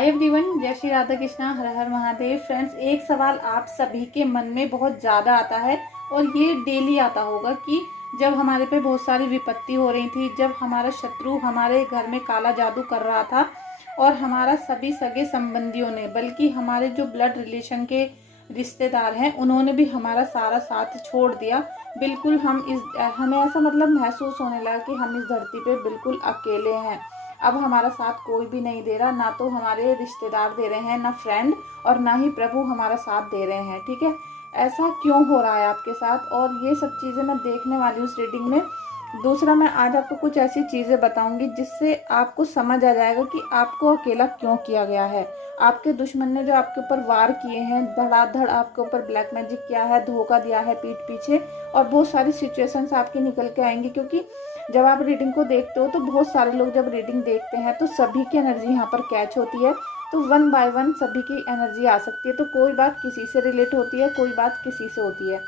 Hi everyone, जय श्री राधा कृष्णा, हर हर Mahadev. Friends, एक सवाल आप सभी के मन में बहुत ज़्यादा आता है और ये डेली आता होगा कि जब हमारे पे बहुत सारी विपत्ति हो रही थी, जब हमारा शत्रु हमारे घर में काला जादू कर रहा था और हमारा सभी सगे संबंधियों ने, बल्कि हमारे जो ब्लड रिलेशन के रिश्तेदार हैं, उन्होंने भी हमारा सारा साथ छोड़ दिया। बिल्कुल हमें ऐसा महसूस होने लगा कि हम इस धरती पे बिल्कुल अकेले हैं। अब हमारा साथ कोई भी नहीं दे रहा, ना तो हमारे रिश्तेदार दे रहे हैं, ना फ्रेंड, और ना ही प्रभु हमारा साथ दे रहे हैं। ठीक है, ऐसा क्यों हो रहा है आपके साथ? और ये सब चीज़ें मैं देखने वाली हूँ इस रीडिंग में। दूसरा, मैं आज आपको कुछ ऐसी चीज़ें बताऊंगी जिससे आपको समझ आ जाएगा कि आपको अकेला क्यों किया गया है। आपके दुश्मन ने जो आपके ऊपर वार किए हैं, धड़ाधड़ आपके ऊपर ब्लैक मैजिक किया है, धोखा दिया है पीठ पीछे, और बहुत सारी सिचुएशंस आपकी निकल के आएंगी। क्योंकि जब आप रीडिंग को देखते हो तो बहुत सारे लोग जब रीडिंग देखते हैं तो सभी की एनर्जी यहाँ पर कैच होती है। तो वन बाय वन सभी की एनर्जी आ सकती है। तो कोई बात किसी से रिलेट होती है, कोई बात किसी से होती है।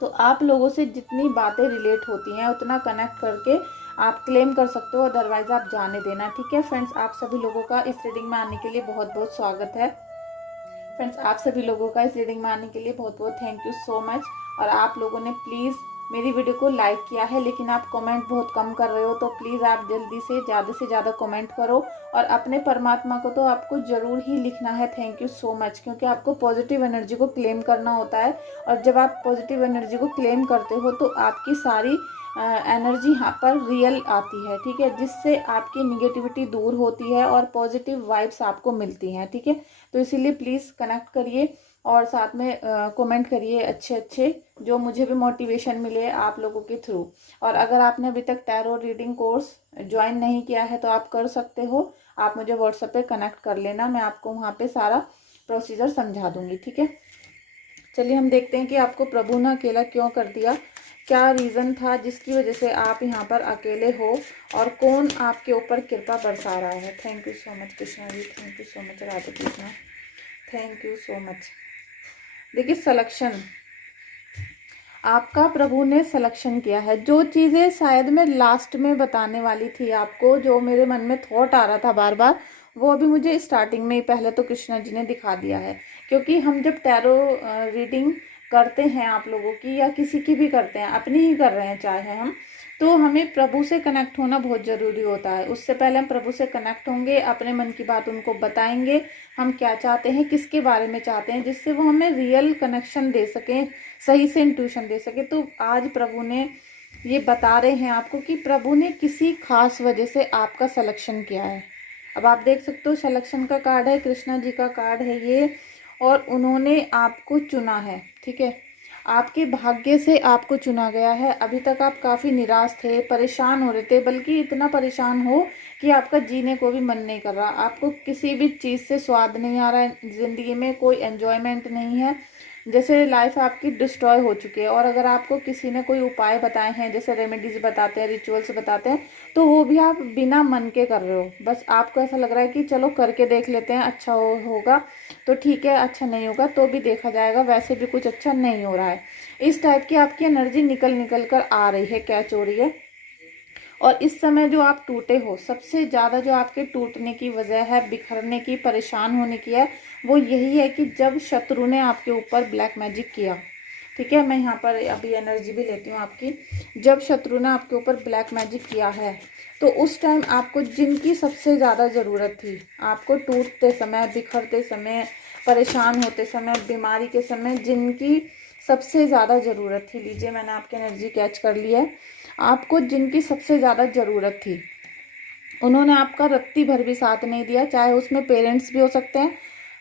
तो आप लोगों से जितनी बातें रिलेट होती हैं उतना कनेक्ट करके आप क्लेम कर सकते हो, अदरवाइज आप जाने देना। ठीक है फ्रेंड्स, आप सभी लोगों का इस रीडिंग में आने के लिए बहुत बहुत स्वागत है। फ्रेंड्स, आप सभी लोगों का इस रीडिंग में आने के लिए बहुत बहुत थैंक यू सो मच। और आप लोगों ने प्लीज़ मेरी वीडियो को लाइक किया है, लेकिन आप कमेंट बहुत कम कर रहे हो। तो प्लीज़ आप जल्दी से ज़्यादा कमेंट करो। और अपने परमात्मा को तो आपको ज़रूर ही लिखना है थैंक यू सो मच, क्योंकि आपको पॉजिटिव एनर्जी को क्लेम करना होता है। और जब आप पॉजिटिव एनर्जी को क्लेम करते हो तो आपकी सारी एनर्जी यहाँ पर रियल आती है। ठीक है, जिससे आपकी निगेटिविटी दूर होती है और पॉजिटिव वाइब्स आपको मिलती हैं। ठीक है, तो इसीलिए प्लीज़ कनेक्ट करिए और साथ में कमेंट करिए अच्छे अच्छे, जो मुझे भी मोटिवेशन मिले आप लोगों के थ्रू। और अगर आपने अभी तक टैरो रीडिंग कोर्स ज्वाइन नहीं किया है तो आप कर सकते हो। आप मुझे व्हाट्सएप पे कनेक्ट कर लेना, मैं आपको वहाँ पे सारा प्रोसीजर समझा दूंगी। ठीक है, चलिए हम देखते हैं कि आपको प्रभु ने अकेला क्यों कर दिया, क्या रीज़न था जिसकी वजह से आप यहाँ पर अकेले हो, और कौन आपके ऊपर कृपा बरसा रहा है। Thank you so much Krishna ji, thank you so much Radha Krishna, thank you so much. देखिए, सिलेक्शन आपका प्रभु ने सिलेक्शन किया है। जो चीज़ें शायद मैं लास्ट में बताने वाली थी आपको, जो मेरे मन में थॉट आ रहा था बार बार, वो अभी मुझे स्टार्टिंग में ही पहले तो कृष्णा जी ने दिखा दिया है। क्योंकि हम जब टैरो रीडिंग करते हैं आप लोगों की या किसी की भी करते हैं, अपनी ही कर रहे हैं चाहे हम, तो हमें प्रभु से कनेक्ट होना बहुत ज़रूरी होता है। उससे पहले हम प्रभु से कनेक्ट होंगे, अपने मन की बात उनको बताएंगे, हम क्या चाहते हैं, किसके बारे में चाहते हैं, जिससे वो हमें रियल कनेक्शन दे सकें, सही से इंट्यूशन दे सके। तो आज प्रभु ने ये बता रहे हैं आपको कि प्रभु ने किसी खास वजह से आपका सिलेक्शन किया है। अब आप देख सकते हो, सिलेक्शन का कार्ड है, कृष्णा जी का कार्ड है ये, और उन्होंने आपको चुना है। ठीक है, आपके भाग्य से आपको चुना गया है। अभी तक आप काफ़ी निराश थे, परेशान हो रहे थे, बल्कि इतना परेशान हो कि आपका जीने को भी मन नहीं कर रहा। आपको किसी भी चीज़ से स्वाद नहीं आ रहा है, ज़िंदगी में कोई एन्जॉयमेंट नहीं है, जैसे लाइफ आपकी डिस्ट्रॉय हो चुकी है। और अगर आपको किसी ने कोई उपाय बताए हैं, जैसे रेमेडीज बताते हैं, रिचुअल्स बताते हैं, तो वो भी आप बिना मन के कर रहे हो। बस आपको ऐसा लग रहा है कि चलो करके देख लेते हैं, अच्छा होगा तो ठीक है, अच्छा नहीं होगा तो भी देखा जाएगा, वैसे भी कुछ अच्छा नहीं हो रहा है। इस टाइप की आपकी एनर्जी निकल कर आ रही है, कैच हो रही है। और इस समय जो आप टूटे हो, सबसे ज़्यादा जो आपके टूटने की वजह है, बिखरने की, परेशान होने की है, वो यही है कि जब शत्रु ने आपके ऊपर ब्लैक मैजिक किया। ठीक है, मैं यहाँ पर अभी एनर्जी भी लेती हूँ आपकी। जब शत्रु ने आपके ऊपर ब्लैक मैजिक किया है तो उस टाइम आपको जिनकी सबसे ज़्यादा ज़रूरत थी, आपको टूटते समय, बिखरते समय, परेशान होते समय, बीमारी के समय, जिनकी सबसे ज़्यादा ज़रूरत थी, लीजिए मैंने आपकी एनर्जी कैच कर ली है, आपको जिनकी सबसे ज़्यादा ज़रूरत थी उन्होंने आपका रत्ती भर भी साथ नहीं दिया। चाहे उसमें पेरेंट्स भी हो सकते हैं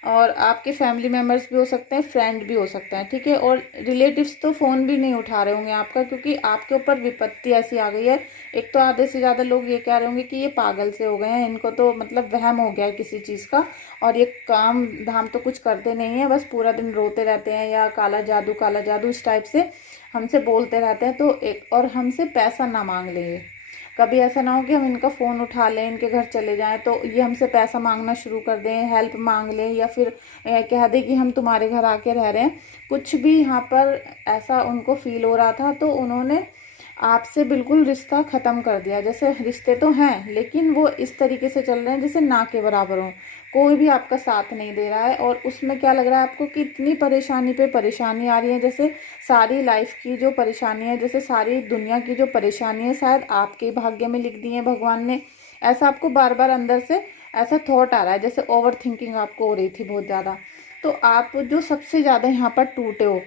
और आपके फैमिली मेम्बर्स भी हो सकते हैं, फ्रेंड भी हो सकते हैं। ठीक है, और रिलेटिव्स तो फ़ोन भी नहीं उठा रहे होंगे आपका, क्योंकि आपके ऊपर विपत्ति ऐसी आ गई है। एक तो आधे से ज़्यादा लोग ये कह रहे होंगे कि ये पागल से हो गए हैं, इनको तो वहम हो गया है किसी चीज़ का, और ये काम धाम तो कुछ करते नहीं है, बस पूरा दिन रोते रहते हैं या काला जादू इस टाइप से हमसे बोलते रहते हैं। तो एक और हमसे पैसा ना मांग ले, कभी ऐसा ना हो कि हम इनका फ़ोन उठा लें, इनके घर चले जाएं तो ये हमसे पैसा मांगना शुरू कर दें, हेल्प मांग लें, या फिर कह दें कि हम तुम्हारे घर आके रह रहे हैं। कुछ भी यहाँ पर ऐसा उनको फील हो रहा था, तो उन्होंने आपसे बिल्कुल रिश्ता ख़त्म कर दिया। जैसे रिश्ते तो हैं, लेकिन वो इस तरीके से चल रहे हैं जैसे ना के बराबर हों। कोई भी आपका साथ नहीं दे रहा है, और उसमें क्या लग रहा है आपको कि इतनी परेशानी पे परेशानी आ रही है, जैसे सारी लाइफ की जो परेशानी है, जैसे सारी दुनिया की जो परेशानी है शायद आपके भाग्य में लिख दी है भगवान ने। ऐसा आपको बार बार अंदर से ऐसा थॉट आ रहा है, जैसे ओवर थिंकिंग आपको हो रही थी बहुत ज़्यादा। तो आप जो सबसे ज़्यादा यहाँ पर टूटे हो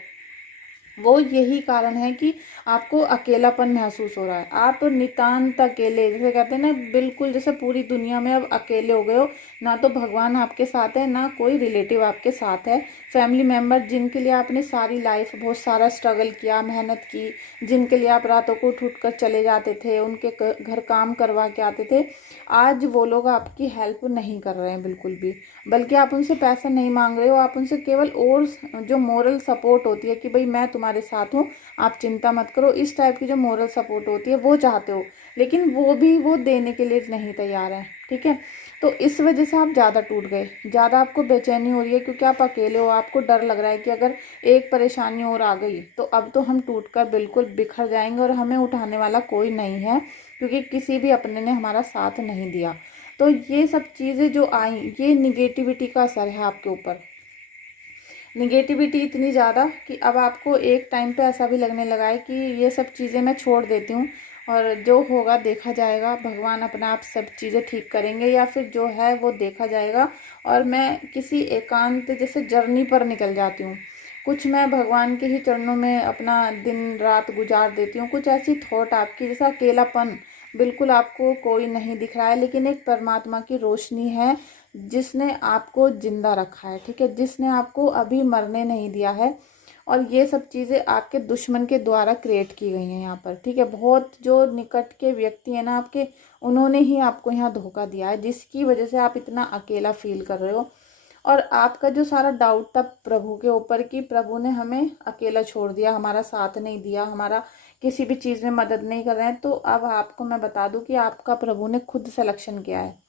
वो यही कारण है कि आपको अकेलापन महसूस हो रहा है। आप नितांत अकेले, जैसे कहते हैं ना, बिल्कुल जैसे पूरी दुनिया में अब अकेले हो गए हो। ना तो भगवान आपके साथ है, ना कोई रिलेटिव आपके साथ है। फैमिली मेम्बर जिनके लिए आपने सारी लाइफ बहुत सारा स्ट्रगल किया, मेहनत की, जिनके लिए आप रातों को उठ कर चले जाते थे, उनके घर काम करवा के आते थे, आज वो लोग आपकी हेल्प नहीं कर रहे हैं बिल्कुल भी। बल्कि आप उनसे पैसा नहीं मांग रहे हो, आप उनसे केवल और जो मोरल सपोर्ट होती है कि भाई मैं तुम्हारे साथ हूँ, आप चिंता मत करो, इस टाइप की जो मोरल सपोर्ट होती है वो चाहते हो, लेकिन वो भी वो देने के लिए नहीं तैयार है। ठीक है, तो इस वजह से आप ज़्यादा टूट गए, ज़्यादा आपको बेचैनी हो रही है, क्योंकि आप अकेले हो। आपको डर लग रहा है कि अगर एक परेशानी और आ गई तो अब तो हम टूट कर बिल्कुल बिखर जाएंगे और हमें उठाने वाला कोई नहीं है, क्योंकि किसी भी अपने ने हमारा साथ नहीं दिया। तो ये सब चीज़ें जो आई, ये निगेटिविटी का असर है आपके ऊपर। निगेटिविटी इतनी ज़्यादा कि अब आपको एक टाइम पे ऐसा भी लगने लगा है कि ये सब चीज़ें मैं छोड़ देती हूँ, और जो होगा देखा जाएगा, भगवान अपना आप सब चीज़ें ठीक करेंगे, या फिर जो है वो देखा जाएगा। और मैं किसी एकांत जैसे जर्नी पर निकल जाती हूँ। कुछ मैं भगवान के ही चरणों में अपना दिन रात गुजार देती हूँ। कुछ ऐसी थॉट आपकी, जैसा अकेलापन, बिल्कुल आपको कोई नहीं दिख रहा है, लेकिन एक परमात्मा की रोशनी है जिसने आपको जिंदा रखा है। ठीक है, जिसने आपको अभी मरने नहीं दिया है। और ये सब चीज़ें आपके दुश्मन के द्वारा क्रिएट की गई हैं यहाँ पर। ठीक है, बहुत जो निकट के व्यक्ति हैं ना आपके, उन्होंने ही आपको यहाँ धोखा दिया है, जिसकी वजह से आप इतना अकेला फील कर रहे हो। और आपका जो सारा डाउट था प्रभु के ऊपर कि प्रभु ने हमें अकेला छोड़ दिया, हमारा साथ नहीं दिया, हमारा किसी भी चीज़ में मदद नहीं कर रहे हैं, तो अब आपको मैं बता दूं कि आपका प्रभु ने खुद सिलेक्शन किया है।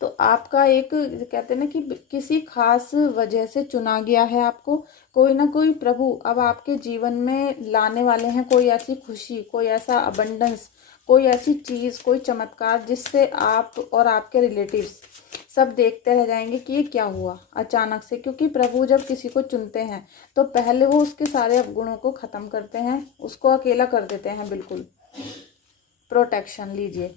तो आपका एक, कहते हैं ना कि किसी खास वजह से चुना गया है आपको। कोई ना कोई प्रभु अब आपके जीवन में लाने वाले हैं, कोई ऐसी खुशी, कोई ऐसा अबंडेंस, कोई ऐसी चीज़, कोई चमत्कार, जिससे आप और आपके रिलेटिव्स सब देखते रह जाएंगे कि ये क्या हुआ अचानक से। क्योंकि प्रभु जब किसी को चुनते हैं तो पहले वो उसके सारे अवगुणों को ख़त्म करते हैं, उसको अकेला कर देते हैं बिल्कुल। प्रोटेक्शन लीजिए।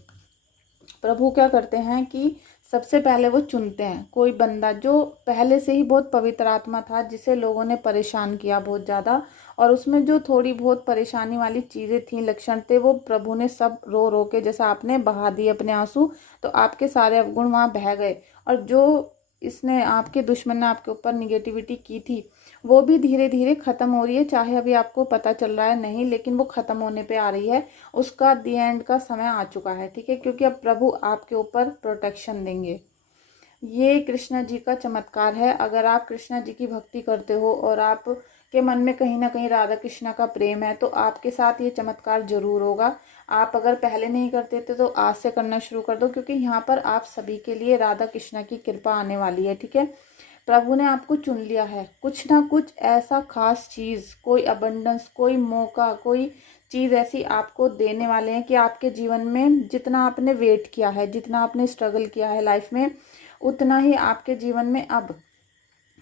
प्रभु क्या करते हैं कि सबसे पहले वो चुनते हैं कोई बंदा जो पहले से ही बहुत पवित्र आत्मा था, जिसे लोगों ने परेशान किया बहुत ज़्यादा, और उसमें जो थोड़ी बहुत परेशानी वाली चीज़ें थी, लक्षण थे, वो प्रभु ने सब रो रो के, जैसा आपने बहा दिए अपने आंसू, तो आपके सारे अवगुण वहाँ बह गए। और जो इसने आपके दुश्मन ने आपके ऊपर निगेटिविटी की थी, वो भी धीरे धीरे ख़त्म हो रही है। चाहे अभी आपको पता चल रहा है नहीं, लेकिन वो ख़त्म होने पे आ रही है। उसका दी एंड का समय आ चुका है। ठीक है, क्योंकि अब प्रभु आपके ऊपर प्रोटेक्शन देंगे। ये कृष्णा जी का चमत्कार है। अगर आप कृष्णा जी की भक्ति करते हो और आप के मन में कहीं ना कहीं राधा कृष्णा का प्रेम है, तो आपके साथ ये चमत्कार जरूर होगा। आप अगर पहले नहीं करते थे तो आज से करना शुरू कर दो, क्योंकि यहाँ पर आप सभी के लिए राधा कृष्णा की कृपा आने वाली है। ठीक है, प्रभु ने आपको चुन लिया है। कुछ ना कुछ ऐसा खास चीज़, कोई अबंडेंस, कोई मौका, कोई चीज़ ऐसी आपको देने वाले हैं कि आपके जीवन में जितना आपने वेट किया है, जितना आपने स्ट्रगल किया है लाइफ में, उतना ही आपके जीवन में अब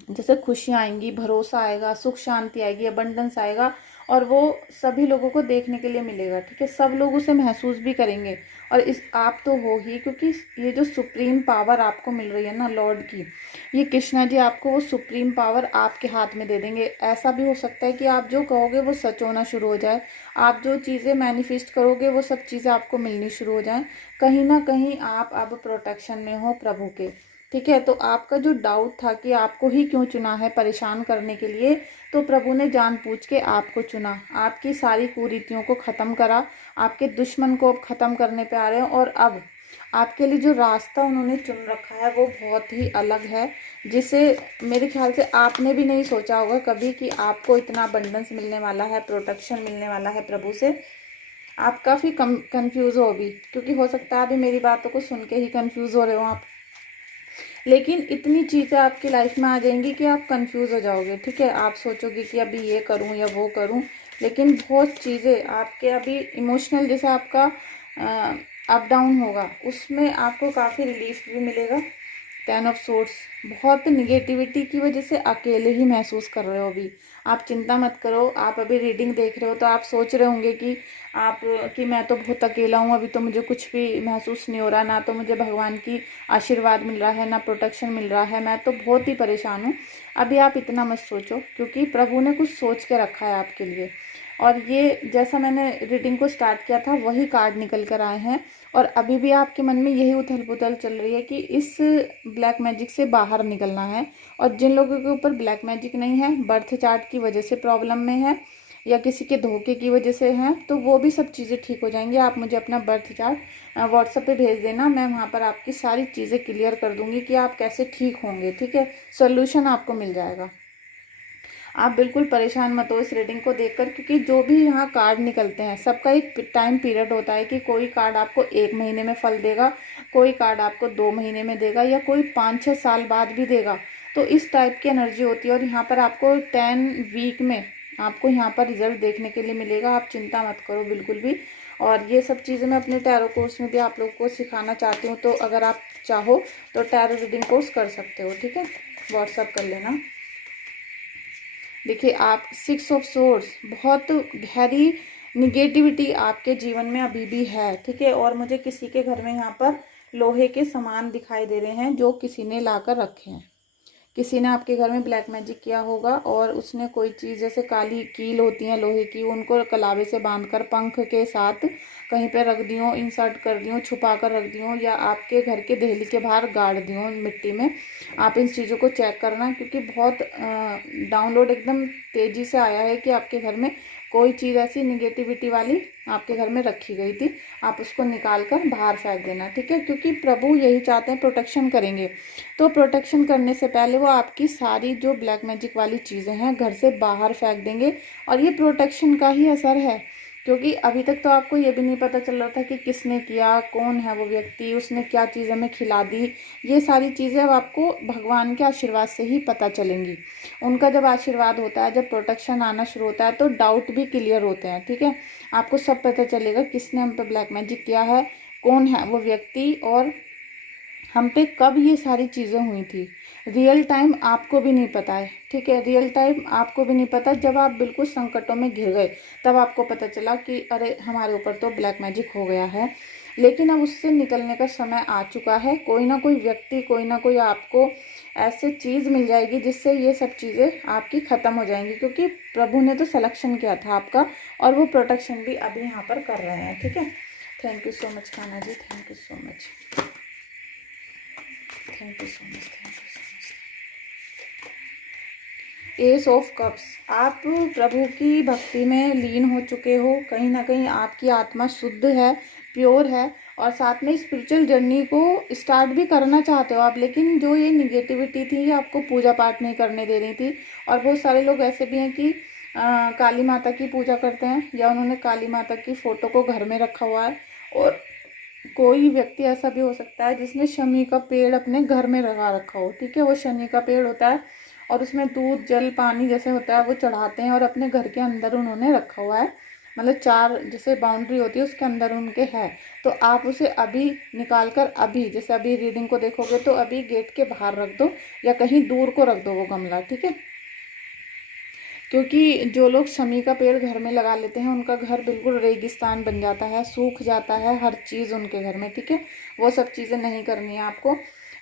जैसे खुशियाँ आएंगी, भरोसा आएगा, सुख शांति आएगी, अबंडेंस आएगा, और वो सभी लोगों को देखने के लिए मिलेगा। ठीक है, सब लोग उसे महसूस भी करेंगे। और इस आप तो हो ही, क्योंकि ये जो सुप्रीम पावर आपको मिल रही है ना लॉर्ड की, ये कृष्णा जी आपको वो सुप्रीम पावर आपके हाथ में दे देंगे। ऐसा भी हो सकता है कि आप जो कहोगे वो सच होना शुरू हो जाए। आप जो चीज़ें मैनिफेस्ट करोगे वो सब चीज़ें आपको मिलनी शुरू हो जाएं। कहीं ना कहीं आप अब प्रोटेक्शन में हो प्रभु के। ठीक है, तो आपका जो डाउट था कि आपको ही क्यों चुना है परेशान करने के लिए, तो प्रभु ने जानबूझ के आपको चुना, आपकी सारी कुरीतियों को ख़त्म करा, आपके दुश्मन को अब ख़त्म करने पे आ रहे हैं। और अब आपके लिए जो रास्ता उन्होंने चुन रखा है वो बहुत ही अलग है, जिसे मेरे ख्याल से आपने भी नहीं सोचा होगा कभी कि आपको इतना अबंडेंस मिलने वाला है, प्रोटेक्शन मिलने वाला है प्रभु से। आप काफ़ी कंफ्यूज हो अभी, क्योंकि हो सकता है अभी मेरी बातों को सुन के ही कंफ्यूज हो रहे हो आप, लेकिन इतनी चीज़ें आपकी लाइफ में आ जाएंगी कि आप कंफ्यूज हो जाओगे। ठीक है, आप सोचोगे कि अभी ये करूं या वो करूं, लेकिन बहुत चीज़ें आपके अभी इमोशनल जैसे आपका अप डाउन होगा, उसमें आपको काफ़ी रिलीफ भी मिलेगा। 10 ऑफ सोर्ड्स, बहुत निगेटिविटी की वजह से अकेले ही महसूस कर रहे हो अभी। आप चिंता मत करो, आप अभी रीडिंग देख रहे हो तो आप सोच रहे होंगे कि मैं तो बहुत अकेला हूँ, अभी तो मुझे कुछ भी महसूस नहीं हो रहा, ना तो मुझे भगवान की आशीर्वाद मिल रहा है, ना प्रोटेक्शन मिल रहा है, मैं तो बहुत ही परेशान हूँ। अभी आप इतना मत सोचो, क्योंकि प्रभु ने कुछ सोच के रखा है आपके लिए। और ये जैसा मैंने रीडिंग को स्टार्ट किया था वही कार्ड निकल कर आए हैं। और अभी भी आपके मन में यही उथल पुथल चल रही है कि इस ब्लैक मैजिक से बाहर निकलना है। और जिन लोगों के ऊपर ब्लैक मैजिक नहीं है, बर्थ चार्ट की वजह से प्रॉब्लम में है या किसी के धोखे की वजह से है, तो वो भी सब चीज़ें ठीक हो जाएंगी। आप मुझे अपना बर्थ चार्ट व्हाट्सएप पे भेज देना, मैं वहाँ पर आपकी सारी चीज़ें क्लियर कर दूँगी कि आप कैसे ठीक होंगे। ठीक है, सोल्यूशन आपको मिल जाएगा। आप बिल्कुल परेशान मत हो इस रीडिंग को देखकर, क्योंकि जो भी यहाँ कार्ड निकलते हैं सबका एक टाइम पीरियड होता है कि कोई कार्ड आपको 1 महीने में फल देगा, कोई कार्ड आपको 2 महीने में देगा, या कोई 5-6 साल बाद भी देगा। तो इस टाइप की एनर्जी होती है। और यहाँ पर आपको 10 वीक में आपको यहाँ पर रिजल्ट देखने के लिए मिलेगा। आप चिंता मत करो बिल्कुल भी। और ये सब चीज़ें मैं अपने टैरो कोर्स में भी आप लोग को सिखाना चाहती हूँ, तो अगर आप चाहो तो टैरो रीडिंग कोर्स कर सकते हो। ठीक है, व्हाट्सअप कर लेना। देखिए, आप 6 ऑफ सोर्ड्स, बहुत गहरी निगेटिविटी आपके जीवन में अभी भी है। ठीक है, और मुझे किसी के घर में यहाँ पर लोहे के सामान दिखाई दे रहे हैं जो किसी ने लाकर रखे हैं। किसी ने आपके घर में ब्लैक मैजिक किया होगा और उसने कोई चीज़, जैसे काली कील होती है लोहे की, उनको कलावे से बांधकर पंख के साथ कहीं पे रख दियो, इंसर्ट कर दियो, छुपा कर रख दियो, या आपके घर के देहली के बाहर गाड़ दियो मिट्टी में। आप इन चीज़ों को चेक करना, क्योंकि बहुत डाउनलोड एकदम तेज़ी से आया है कि आपके घर में कोई चीज़ ऐसी निगेटिविटी वाली आपके घर में रखी गई थी। आप उसको निकाल कर बाहर फेंक देना। ठीक है, क्योंकि प्रभु यही चाहते हैं, प्रोटेक्शन करेंगे। तो प्रोटेक्शन करने से पहले वो आपकी सारी जो ब्लैक मैजिक वाली चीज़ें हैं घर से बाहर फेंक देंगे। और ये प्रोटेक्शन का ही असर है, क्योंकि अभी तक तो आपको ये भी नहीं पता चल रहा था कि किसने किया, कौन है वो व्यक्ति, उसने क्या चीज़ हमें खिला दी। ये सारी चीज़ें अब आपको भगवान के आशीर्वाद से ही पता चलेंगी। उनका जब आशीर्वाद होता है, जब प्रोटेक्शन आना शुरू होता है, तो डाउट भी क्लियर होते हैं। ठीक है, आपको सब पता चलेगा किसने हम पे ब्लैक मैजिक किया है, कौन है वो व्यक्ति, और हम पे कब ये सारी चीज़ें हुई थी। रियल टाइम आपको भी नहीं पता है। ठीक है, रियल टाइम आपको भी नहीं पता। जब आप बिल्कुल संकटों में घिर गए तब आपको पता चला कि अरे हमारे ऊपर तो ब्लैक मैजिक हो गया है। लेकिन अब उससे निकलने का समय आ चुका है। कोई ना कोई व्यक्ति, कोई ना कोई आपको ऐसे चीज़ मिल जाएगी जिससे ये सब चीज़ें आपकी ख़त्म हो जाएंगी, क्योंकि प्रभु ने तो सिलेक्शन किया था आपका, और वो प्रोटेक्शन भी अभी यहाँ पर कर रहे हैं। ठीक है, thank you so much Kanha ji, thank you so much, thank you so much, thank you so much. Ace of cups, आप प्रभु की भक्ति में लीन हो चुके हो। कहीं ना कहीं आपकी आत्मा शुद्ध है, प्योर है, और साथ में स्पिरिचुअल जर्नी को स्टार्ट भी करना चाहते हो आप। लेकिन जो ये निगेटिविटी थी, ये आपको पूजा पाठ नहीं करने दे रही थी। और बहुत सारे लोग ऐसे भी हैं कि काली माता की पूजा करते हैं, या उन्होंने काली माता की फ़ोटो को घर में रखा हुआ है। और कोई व्यक्ति ऐसा भी हो सकता है जिसने शमी का पेड़ अपने घर में लगा रखा हो। ठीक है, वो शनि का पेड़ होता है और उसमें दूध, जल, पानी जैसे होता है वो चढ़ाते हैं, और अपने घर के अंदर उन्होंने रखा हुआ है। मतलब 4 जैसे बाउंड्री होती है उसके अंदर उनके है। तो आप उसे अभी निकाल कर, अभी जैसे अभी रीडिंग को देखोगे तो अभी गेट के बाहर रख दो, या कहीं दूर को रख दो वो गमला। ठीक है, क्योंकि जो लोग शमी का पेड़ घर में लगा लेते हैं उनका घर बिल्कुल रेगिस्तान बन जाता है, सूख जाता है हर चीज़ उनके घर में। ठीक है, वो सब चीज़ें नहीं करनी है आपको।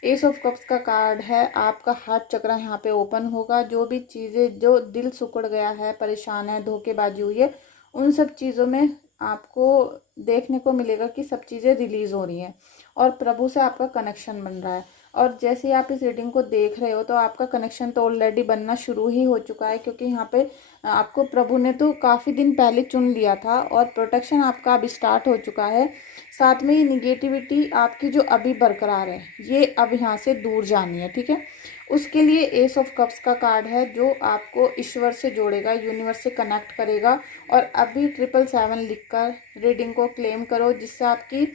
एस ऑफ कप्स का कार्ड है, आपका हार्ट चक्र यहाँ पे ओपन होगा। जो भी चीज़ें, जो दिल सिकुड़ गया है, परेशान है, धोखेबाजी हुई है, उन सब चीज़ों में आपको देखने को मिलेगा कि सब चीज़ें रिलीज़ हो रही हैं, और प्रभु से आपका कनेक्शन बन रहा है। और जैसे ही आप इस रीडिंग को देख रहे हो तो आपका कनेक्शन तो ऑलरेडी बनना शुरू ही हो चुका है, क्योंकि यहाँ पे आपको प्रभु ने तो काफ़ी दिन पहले चुन लिया था, और प्रोटेक्शन आपका अब स्टार्ट हो चुका है। साथ में ये निगेटिविटी आपकी जो अभी बरकरार है, ये अब यहाँ से दूर जानी है। ठीक है, उसके लिए एस ऑफ कप्स का कार्ड है जो आपको ईश्वर से जोड़ेगा, यूनिवर्स से कनेक्ट करेगा। और अभी 777 लिखकर रीडिंग को क्लेम करो, जिससे आपकी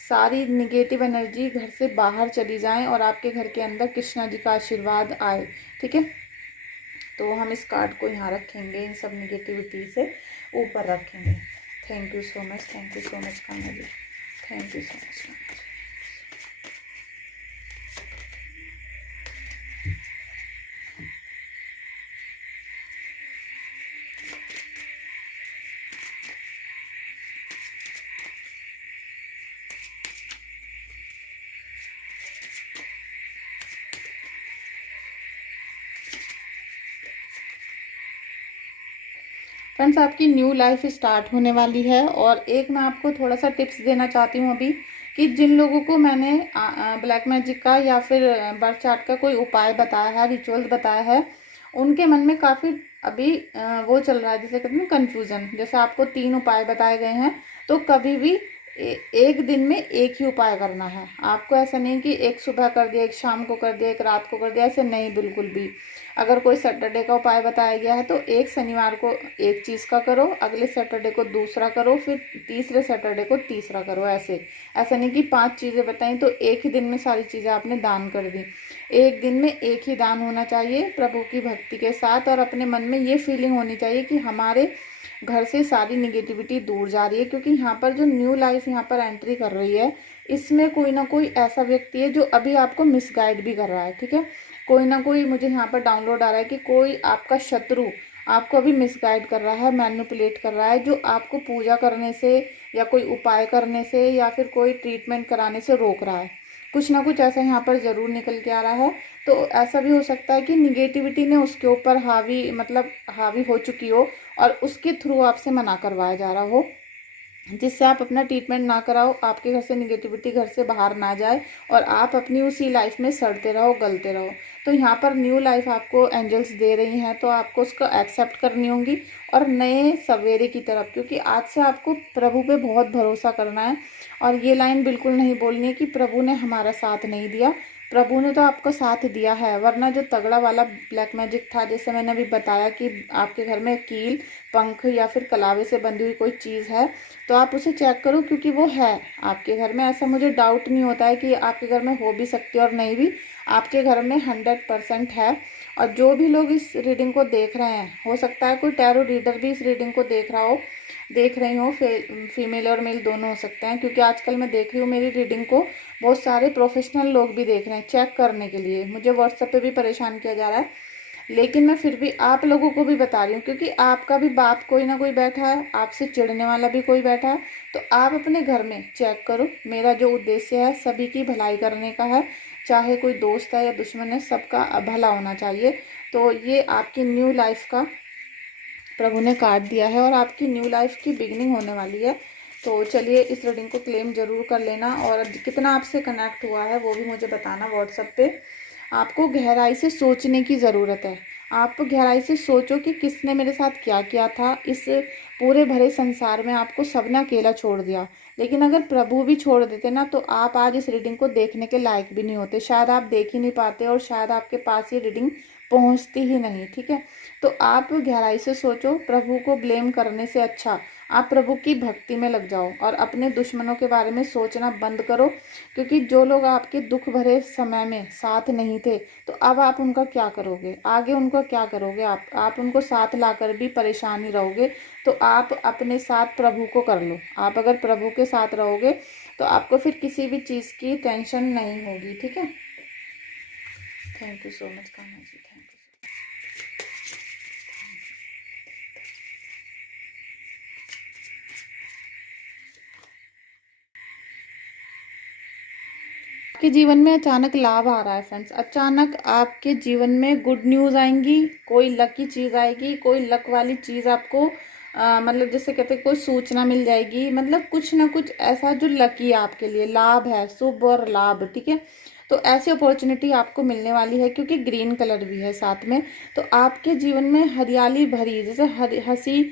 सारी निगेटिव एनर्जी घर से बाहर चली जाए और आपके घर के अंदर कृष्णा जी का आशीर्वाद आए। ठीक है, तो हम इस कार्ड को यहाँ रखेंगे, इन सब निगेटिविटी से ऊपर रखेंगे। Thank you so much, thank you so much Kanha ji, thank you so much Kanha ji. Friends, आपकी न्यू लाइफ स्टार्ट होने वाली है। और एक मैं आपको थोड़ा सा टिप्स देना चाहती हूँ अभी, कि जिन लोगों को मैंने ब्लैक मैजिक का या फिर बर्थ चार्ट का कोई उपाय बताया है, रिचुअल्स बताया है, उनके मन में काफ़ी अभी वो चल रहा है, जैसे कहते हैं कन्फ्यूज़न। जैसे आपको 3 उपाय बताए गए हैं, तो कभी भी एक दिन में एक ही उपाय करना है आपको। ऐसा नहीं कि एक सुबह कर दिया, एक शाम को कर दिया, एक रात को कर दिया, ऐसे नहीं, बिल्कुल भी। अगर कोई सैटरडे का उपाय बताया गया है तो एक शनिवार को एक चीज़ का करो, अगले सैटरडे को दूसरा करो, फिर तीसरे सैटरडे को तीसरा करो। ऐसे ऐसा नहीं कि 5 चीज़ें बताई तो एक ही दिन में सारी चीज़ें आपने दान कर दी। एक दिन में एक ही दान होना चाहिए प्रभु की भक्ति के साथ, और अपने मन में ये फीलिंग होनी चाहिए कि हमारे घर से सारी निगेटिविटी दूर जा रही है। क्योंकि यहाँ पर जो न्यू लाइफ यहाँ पर एंट्री कर रही है, इसमें कोई ना कोई ऐसा व्यक्ति है जो अभी आपको मिसगाइड भी कर रहा है, ठीक है। कोई ना कोई, मुझे यहाँ पर डाउनलोड आ रहा है कि कोई आपका शत्रु आपको अभी मिसगाइड कर रहा है, मैनिपुलेट कर रहा है, जो आपको पूजा करने से या कोई उपाय करने से या फिर कोई ट्रीटमेंट कराने से रोक रहा है। कुछ ना कुछ ऐसा यहाँ पर ज़रूर निकल के आ रहा है। तो ऐसा भी हो सकता है कि निगेटिविटी ने उसके ऊपर हावी, मतलब हावी हो चुकी हो, और उसके थ्रू आपसे मना करवाया जा रहा हो, जिससे आप अपना ट्रीटमेंट ना कराओ, आपके घर से निगेटिविटी घर से बाहर ना जाए, और आप अपनी उसी लाइफ में सड़ते रहो, गलते रहो। तो यहाँ पर न्यू लाइफ आपको एंजल्स दे रही हैं, तो आपको उसको एक्सेप्ट करनी होगी और नए सवेरे की तरफ, क्योंकि आज से आपको प्रभु पे बहुत भरोसा करना है। और ये लाइन बिल्कुल नहीं बोलनी है कि प्रभु ने हमारा साथ नहीं दिया। प्रभु ने तो आपका साथ दिया है, वरना जो तगड़ा वाला ब्लैक मैजिक था, जैसे मैंने अभी बताया कि आपके घर में कील, पंख या फिर कलावे से बंधी हुई कोई चीज़ है, तो आप उसे चेक करो, क्योंकि वो है आपके घर में। ऐसा मुझे डाउट नहीं होता है कि आपके घर में हो भी सकती है और नहीं भी, आपके घर में 100% है। और जो भी लोग इस रीडिंग को देख रहे हैं, हो सकता है कोई टैरो रीडर भी इस रीडिंग को देख रही हो, फीमेल और मेल दोनों हो सकते हैं, क्योंकि आजकल मैं देख रही हूँ मेरी रीडिंग को बहुत सारे प्रोफेशनल लोग भी देख रहे हैं चेक करने के लिए। मुझे व्हाट्सएप पे भी परेशान किया जा रहा है, लेकिन मैं फिर भी आप लोगों को भी बता रही हूँ, क्योंकि आपका भी बाप कोई ना कोई बैठा है, आपसे चिढ़ने वाला भी कोई बैठा है। तो आप अपने घर में चेक करो। मेरा जो उद्देश्य है सभी की भलाई करने का है, चाहे कोई दोस्त है या दुश्मन है, सबका भला होना चाहिए। तो ये आपकी न्यू लाइफ का प्रभु ने काट दिया है, और आपकी न्यू लाइफ की बिगिनिंग होने वाली है। तो चलिए, इस रीडिंग को क्लेम जरूर कर लेना, और कितना आपसे कनेक्ट हुआ है वो भी मुझे बताना व्हाट्सएप पे। आपको गहराई से सोचने की ज़रूरत है। आप गहराई से सोचो कि किसने मेरे साथ क्या किया था। इस पूरे भरे संसार में आपको सबने अकेला छोड़ दिया, लेकिन अगर प्रभु भी छोड़ देते ना, तो आप आज इस रीडिंग को देखने के लायक भी नहीं होते। शायद आप देख ही नहीं पाते, और शायद आपके पास ये रीडिंग पहुंचती ही नहीं, ठीक है। तो आप गहराई से सोचो। प्रभु को ब्लेम करने से अच्छा आप प्रभु की भक्ति में लग जाओ, और अपने दुश्मनों के बारे में सोचना बंद करो। क्योंकि जो लोग आपके दुख भरे समय में साथ नहीं थे, तो अब आप उनका क्या करोगे, आगे उनका क्या करोगे? आप उनको साथ लाकर भी परेशान ही रहोगे। तो आप अपने साथ प्रभु को कर लो। आप अगर प्रभु के साथ रहोगे तो आपको फिर किसी भी चीज़ की टेंशन नहीं होगी, ठीक है। Thank you so much Kanha ji, thank you. आपके जीवन में अचानक लाभ आ रहा है फ्रेंड्स। अचानक आपके जीवन में गुड न्यूज़ आएंगी, कोई लकी चीज़ आएगी, कोई लक वाली चीज़ आपको मतलब जैसे कहते हैं कोई सूचना मिल जाएगी। मतलब कुछ ना कुछ ऐसा जो लकी है आपके लिए, लाभ है, शुभ और लाभ, ठीक है। तो ऐसी अपॉर्चुनिटी आपको मिलने वाली है, क्योंकि ग्रीन कलर भी है साथ में। तो आपके जीवन में हरियाली भरी, जैसे हंसी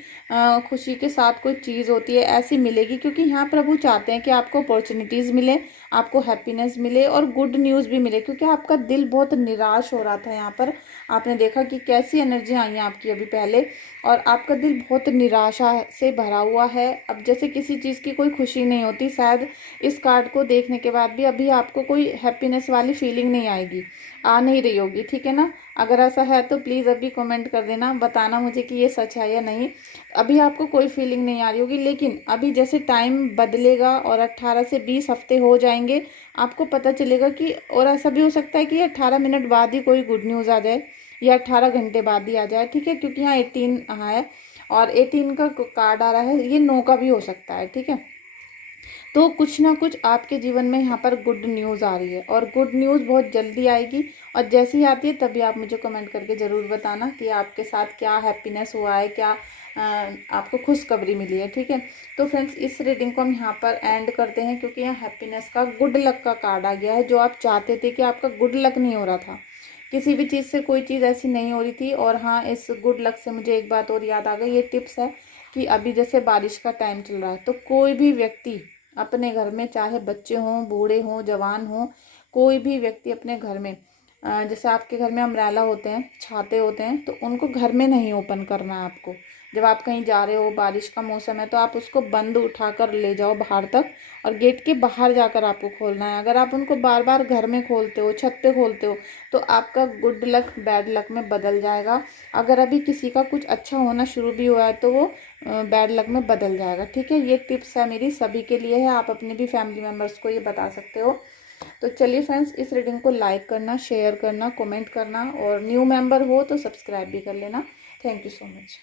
खुशी के साथ कोई चीज़ होती है, ऐसी मिलेगी। क्योंकि यहाँ प्रभु चाहते हैं कि आपको अपॉर्चुनिटीज़ मिले, आपको हैप्पीनेस मिले और गुड न्यूज़ भी मिले। क्योंकि आपका दिल बहुत निराश हो रहा था। यहाँ पर आपने देखा कि कैसी एनर्जी आई है आपकी अभी पहले, और आपका दिल बहुत निराशा से भरा हुआ है। अब जैसे किसी चीज़ की कोई खुशी नहीं होती, शायद इस कार्ड को देखने के बाद भी अभी आपको कोई हैप्पीनेस वाली फीलिंग नहीं आएगी, आ नहीं रही होगी, ठीक है ना। अगर ऐसा है तो प्लीज़ अभी कमेंट कर देना, बताना मुझे कि ये सच है या नहीं। अभी आपको कोई फीलिंग नहीं आ रही होगी, लेकिन अभी जैसे टाइम बदलेगा और 18 से 20 हफ्ते हो जाएंगे, आपको पता चलेगा कि, और ऐसा भी हो सकता है कि 18 मिनट बाद ही कोई गुड न्यूज़ आ जाए, या 18 घंटे बाद ही आ जाए, ठीक है। क्योंकि यहाँ 18 है और 18 का कार्ड आ रहा है, ये 9 का भी हो सकता है, ठीक है। तो कुछ ना कुछ आपके जीवन में यहाँ पर गुड न्यूज़ आ रही है, और गुड न्यूज़ बहुत जल्दी आएगी। और जैसी आती है तभी आप मुझे कमेंट करके ज़रूर बताना कि आपके साथ क्या हैप्पीनेस हुआ है, क्या आपको खुशखबरी मिली है। ठीक है, तो फ्रेंड्स इस रीडिंग को हम यहाँ पर एंड करते हैं, क्योंकि यहाँ हैप्पीनेस का गुड लक का कार्ड आ गया है। जो आप चाहते थे कि आपका गुड लक नहीं हो रहा था, किसी भी चीज़ से कोई चीज़ ऐसी नहीं हो रही थी। और हाँ, इस गुड लक से मुझे एक बात और याद आ गई। ये टिप्स है कि अभी जैसे बारिश का टाइम चल रहा है, तो कोई भी व्यक्ति अपने घर में, चाहे बच्चे हों, बूढ़े हों, जवान हों, कोई भी व्यक्ति अपने घर में, जैसे आपके घर में अम्ब्रेला होते हैं, छाते होते हैं, तो उनको घर में नहीं ओपन करना है आपको। जब आप कहीं जा रहे हो, बारिश का मौसम है, तो आप उसको बंद उठाकर ले जाओ बाहर तक, और गेट के बाहर जाकर आपको खोलना है। अगर आप उनको बार बार घर में खोलते हो, छत पे खोलते हो, तो आपका गुड लक बैड लक में बदल जाएगा। अगर अभी किसी का कुछ अच्छा होना शुरू भी हुआ है, तो वो बैड लक में बदल जाएगा। ठीक है, ये टिप्स है मेरी, सभी के लिए है। आप अपने भी फैमिली मेम्बर्स को ये बता सकते हो। तो चलिए फ्रेंड्स, इस रीडिंग को लाइक करना, शेयर करना, कमेंट करना, और न्यू मेंबर हो तो सब्सक्राइब भी कर लेना। Thank you so much.